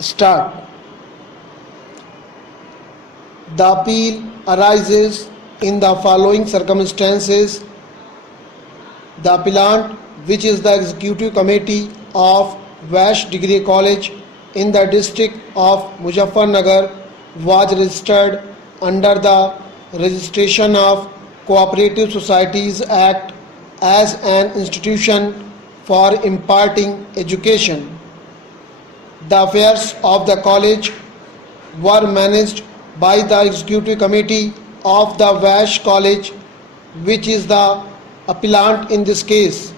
Start. The appeal arises in the following circumstances. The appellant, which is the executive committee of Vash Degree College in the district of Muzaffarnagar, was registered under the Registration of Cooperative Societies Act as an institution for imparting education. The affairs of the college were managed by the executive committee of the Vash College, which is the appellant in this case.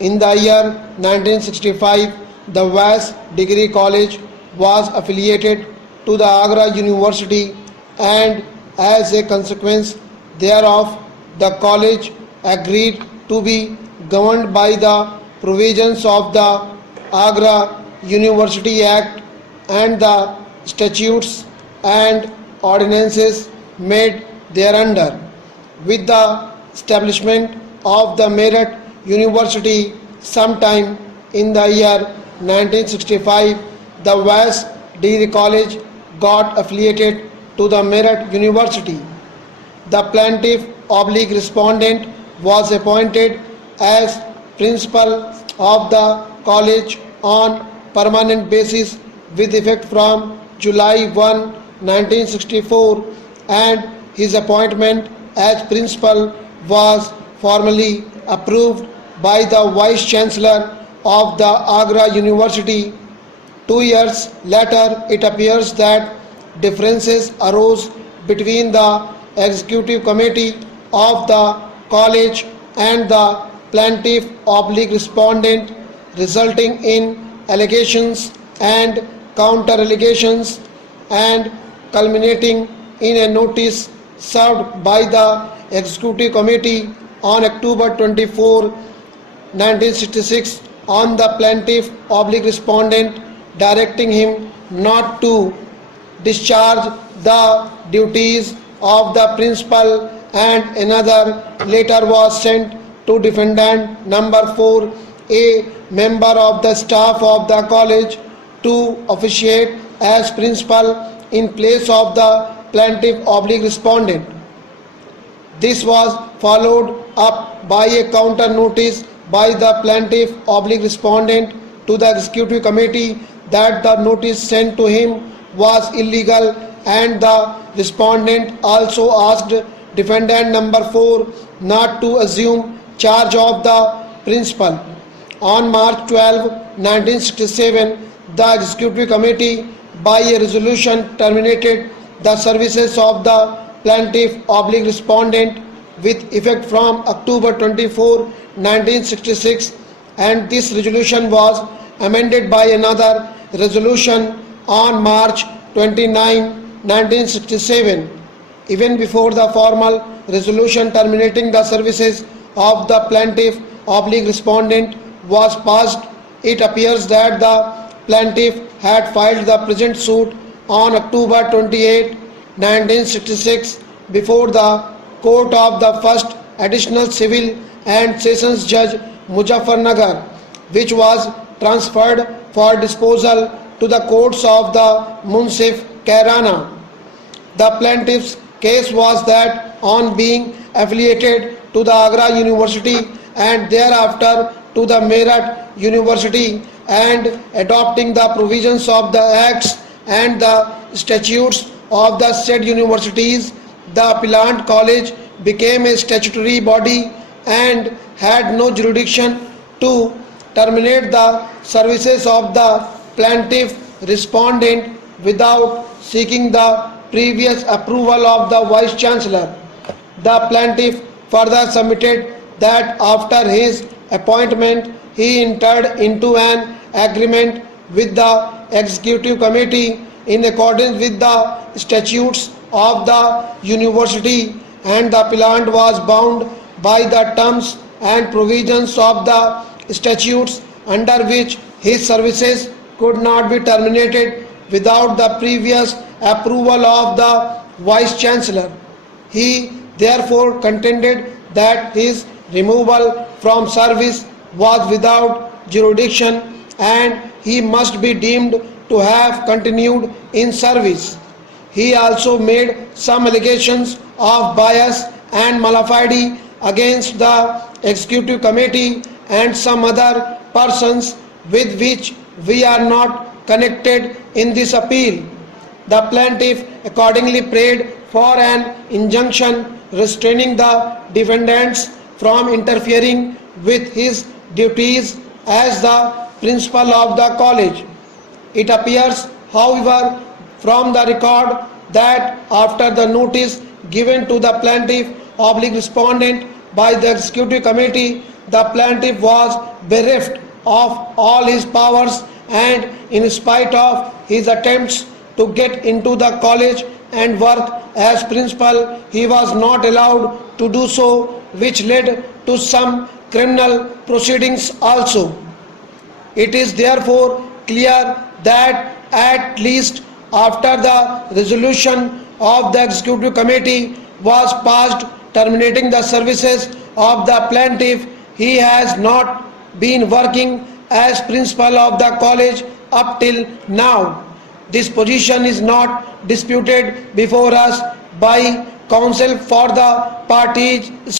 In the year 1965, the Vash Degree College was affiliated to the Agra University, and as a consequence thereof, the college agreed to be governed by the provisions of the Agra University Act and the statutes and ordinances made thereunder. With the establishment of the Meerut University sometime in the year 1965, the Vash Degree College got affiliated to the Meerut University. The plaintiff oblique respondent was appointed as principal of the college on permanent basis with effect from July 1, 1964, and his appointment as principal was formally approved by the Vice Chancellor of the Agra University. 2 years later, it appears that differences arose between the executive committee of the college and the plaintiff oblique respondent, resulting in allegations and counter allegations, and culminating in a notice served by the executive committee on October 24, 1966 on the plaintiff oblique respondent, directing him not to discharge the duties of the principal, and another letter was sent to defendant number 4, a member of the staff of the college, to officiate as principal in place of the plaintiff oblique respondent. This was followed up by a counter notice by the plaintiff oblique respondent to the executive committee that the notice sent to him was illegal, and the respondent also asked defendant number 4 not to assume charge of the principal. On March 12, 1967, the executive committee by a resolution terminated the services of the plaintiff oblique respondent with effect from October 24, 1966, and this resolution was amended by another resolution on March 29, 1967. Even before the formal resolution terminating the services of the plaintiff oblique respondent was passed, it appears that the plaintiff had filed the present suit on October 28, 1966 before the court of the First Additional Civil and Sessions Judge Muzaffarnagar, which was transferred for disposal to the courts of the Munsif Kairana. The plaintiff's case was that on being affiliated to the Agra University and thereafter to the Meerut University and adopting the provisions of the acts and the statutes of the said universities, the appellant college became a statutory body and had no jurisdiction to terminate the services of the plaintiff respondent without seeking the previous approval of the Vice Chancellor. The plaintiff further submitted that after his appointment he entered into an agreement with the executive committee in accordance with the statutes of the university, and the appellant was bound by the terms and provisions of the statutes under which his services could not be terminated without the previous approval of the Vice Chancellor. He therefore contended that his removal from service was without jurisdiction and he must be deemed to have continued in service. He also made some allegations of bias and malafide against the executive committee and some other persons with which we are not connected in this appeal. The plaintiff accordingly prayed for an injunction restraining the defendants from interfering with his duties as the principal of the college. It appears, however, from the record that after the notice given to the plaintiff oblique respondent by the executive committee, the plaintiff was bereft of all his powers, and in spite of his attempts to get into the college and work as principal, he was not allowed to do so, which led to some criminal proceedings also. It is therefore clear that at least after the resolution of the executive committee was passed terminating the services of the plaintiff, he has not been working as principal of the college up till now. This position is not disputed before us by counsel for the parties